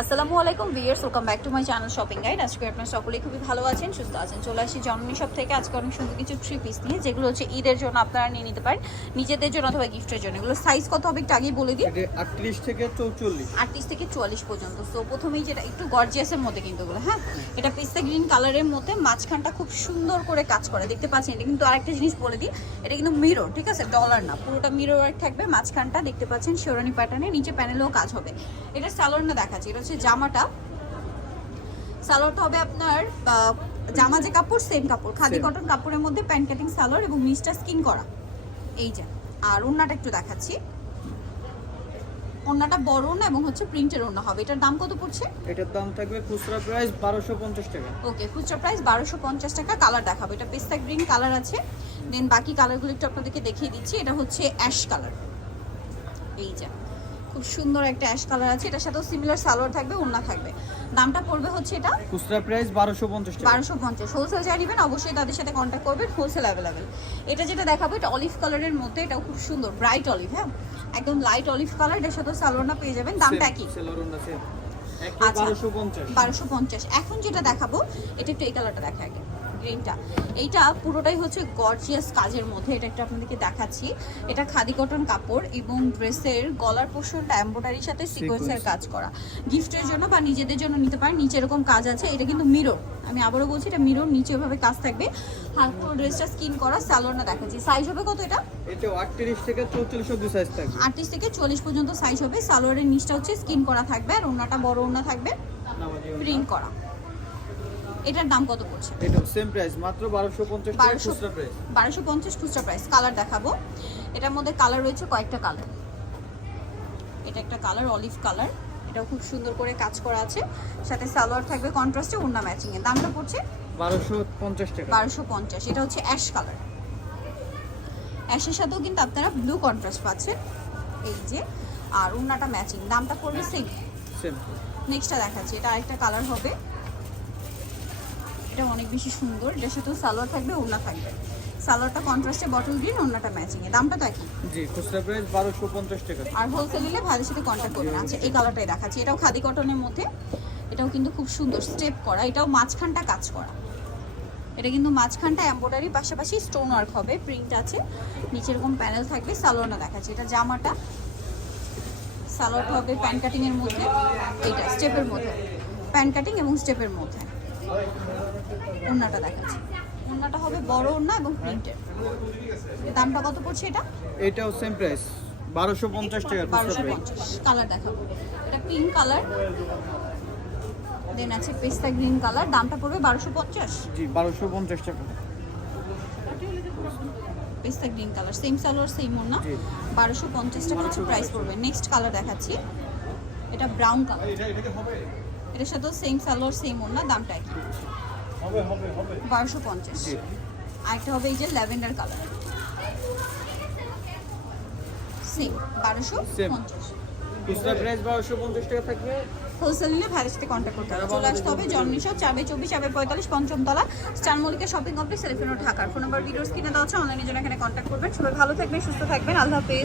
আসসালামু আলাইকুম viewers welcome back to my channel shopping guide আজকে আপনারা সকলেই খুবই ভালো আছেন সুস্থ আছেন। চলে আসি জন্মনি সব থেকে। আজকে অনেক সুন্দর কিছু থ্রি পিস নিয়ে যেগুলো হচ্ছে ঈদের জন্য আপনারা নিয়ে নিতে পারেন। নিজেদের জন্য অথবা গিফটের জন্য। এগুলো সাইজ কত হবে একটু আগেই বলে দিই। আটত্রিশ থেকে চৌচল্লিশ। আটত্রিশ থেকে চুয়াল্লিশ পর্যন্ত। সো প্রথমেই যেটা একটু গর্জিয়াসের মধ্যে কিন্তু এগুলো হ্যাঁ? এটা পিস্তা গ্রিন কালারের মধ্যে মাঝখানটা খুব সুন্দর করে কাজ করে। দেখতে পাচ্ছেন এটা কিন্তু আরেকটা জিনিস বলে দিই। এটা কিন্তু মিরর ঠিক আছে? ডলার না পুরোটা মিরর ওয়ার্ক থাকবে মাঝখানটা। দেখতে পাচ্ছেন শিওরানি প্যাটার্নে নিচে প্যানেলেও কাজ হবে। এটা স্যালোর না দেখাচ্ছি। এটা হচ্ছে জামাটা। সালোয়ারটা হবে আপনার জামা যে কাপড় সেম কাপড়। খাদি কটন কাপড়ের মধ্যে প্যান্ট কাটিং সালোয়ার এবং মিস্টার স্কিন করা। এই যে। আর ওন্নাটা একটু দেখাচ্ছি। ওন্নাটা বড় ওন্না এবং হচ্ছে প্রিন্টের ওন্না হবে। এটার দাম কত পড়ছে? এটার দাম থাকবে খুচরা প্রাইস বারোশো পঞ্চাশ টাকা। ওকে খুচরা প্রাইস বারোশো পঞ্চাশ টাকা। কালার দেখাবো। এটা পেস্তা গ্রিন কালার আছে। দেন বাকি কালারগুলো একটু আপনাদেরকে দেখিয়ে দিচ্ছি। এটা হচ্ছে অ্যাশ কালার এই যে। খুব সুন্দর একটা অ্যাশ কালার আছে। এটার সাথেও সিমিলার সালোয়ার থাকবে ওন্না থাকবে। দামটা পড়বে হচ্ছে এটা খুচরা প্রাইস বারোশো পঞ্চাশ টাকা। বারোশো পঞ্চাশ। হোলসেল যা নেবেন অবশ্যই তাদের সাথে কন্ট্যাক্ট করবেন হোলসেল অ্যাভেলেবেল এটা যেটা দেখাবো এটা অলিভ কালারের মধ্যে এটাও খুব সুন্দর ব্রাইট অলিভ হ্যাঁ? একদম লাইট অলিভ কালার এটার সাথে সালোয়ারটা পেয়ে যাবেন। দামটা কি একই আচ্ছা। বারোশো পঞ্চাশ। বারোশো পঞ্চাশ। এখন যেটা দেখাবো এটা একটু এই কালারটা দেখা আগে। গ্রিনটা এইটা পুরোটাই হচ্ছে গর্জিয়াস কাজের মধ্যে এটা একটু আপনাদেরকে দেখাচ্ছি। এটা খাদি কটন কাপড় এবং ড্রেসের গলার পোর্শনটা এম্ব্রয়ডারির সাথে সিকোয়েন্সের কাজ করা। গিফটের জন্য বা নিজেদের জন্য নিতে পারেন নিচে এরকম কাজ আছে এটা কিন্তু মিরর আমি আবারও বলছি এটা মিরর নিচে ভাবে কাজ থাকবে। পুরো ড্রেসটা স্কিন করা স্যালোনা দেখাচ্ছি। সাইজ হবে কত এটা? এটা আটত্রিশ থেকে চৌচল্লিশ অব্দি সাইজ থাকবে। আটত্রিশ থেকে চল্লিশ পর্যন্ত সাইজ হবে। সালোয়ারের নিচটা হচ্ছে স্কিন করা থাকবে আর ওনাটা বড় ওনা থাকবে প্রিন্ট করা। এটার দাম কত পড়ছে? এটা সেম প্রাইস মাত্র বারোশো পঞ্চাশ টাকা খুচরা প্রাইস বারোশো পঞ্চাশ খুচরা প্রাইস কালার দেখাবো। এটার মধ্যে কালার রয়েছে কয়েকটা কালার এটা একটা কালার অলিভ কালার এটাও খুব সুন্দর করে কাজ করা আছে। সাথে সালোয়ার থাকবে কন্ট্রাস্টে ওড়না ম্যাচিং এর। দামটা পড়ছে? বারোশো পঞ্চাশ টাকা। বারোশো পঞ্চাশ। এটা হচ্ছে অ্যাশ কালার অ্যাশের সাথেও কিন্তু আপনারা ব্লু কন্ট্রাস্ট পাচ্ছেন। এই যে আর ওড়নাটা ম্যাচিং দামটা পড়বে সেম সেম নেক্সটটা দেখাচ্ছি। এটা আরেকটা কালার হবে। এটা অনেক বেশি সুন্দর। এটার সাথেও সালোয়ার থাকবে ওড়না থাকবে। সালোয়ারটা কন্ট্রাস্টে বটল গ্রিন ওড়নাটা ম্যাচিং এ। দামটা তো একই। জি খুচরা প্রাইস বারোশো পঞ্চাশ টাকা। আর হোলসেল নিলে ভাইদের সাথে কন্ট্যাক্ট করবেন। আচ্ছা এই কালারটাই দেখাচ্ছি। এটাও খাদি কটনের মধ্যে। এটাও কিন্তু খুব সুন্দর স্টেপ করা। এটাও মাঝখানটা কাজ করা। এটা কিন্তু মাঝখানটা এম্ব্রয়ডারি পাশাপাশি স্টোন ওয়ার্ক হবে। প্রিন্ট আছে। নিচে এরকম প্যানেল থাকবে সালোয়ারটা দেখাচ্ছি। এটা জামাটা। সালোয়ারটা হবে প্যান কাটিং এর মধ্যে। এইটা স্টেপের মধ্যে। প্যান কাটিং এবং স্টেপের মধ্যে। ওড়নাটা দেখাচ্ছি। ওড়নাটা হবে বড় ওড়না এবং প্রিন্টের। দামটা কত পড়ছে এটা? এটাও সেম প্রাইস বারোশো পঞ্চাশ টাকা খুচরা বারোশো প্রাইস পঞ্চাশ কালার দেখাবো। এটা পিঙ্ক কালার দেন আছে পেস্তা গ্রিন কালার দামটা পড়বে বারোশো পঞ্চাশ। জি বারোশো পঞ্চাশ টাকা। পেস্তা green colour same salwar same ওনা জি। বারোশো পঞ্চাশ টাকা প্রাইস পড়বে। নেক্সট কালার দেখাচ্ছি। এটা ব্রাউন কালার এটার সাথেও সেম সালোয়ার সেম ওনা দামটা একই। বারোশো পঞ্চাশ। আরেকটা হবে এই যে ল্যাভেন্ডার কালার। সেম বারোশো পঞ্চাশ। খুচরা প্রাইস বারোশো পঞ্চাশ টাকা থাকবে? হোলসেল নিলে ভাইয়ের সাথে কন্ট্যাক্ট করতে হবে। চলে আসতে হবে জন্মিশো চাবে চব্বিশ চাবে পঁয়তাল্লিশ পঞ্চমতলা স্টার মল্লিকা শপিং কমপ্লেক্স সেলিফিনো ঢাকার ফোন নাম্বার ভিডিওস কিনে দেওয়া হচ্ছে অনলাইনের জন্য এখানে কন্ট্যাক্ট করবেন। সবাই ভালো থাকবেন সুস্থ থাকবেন। আল্লাহ হাফেজ।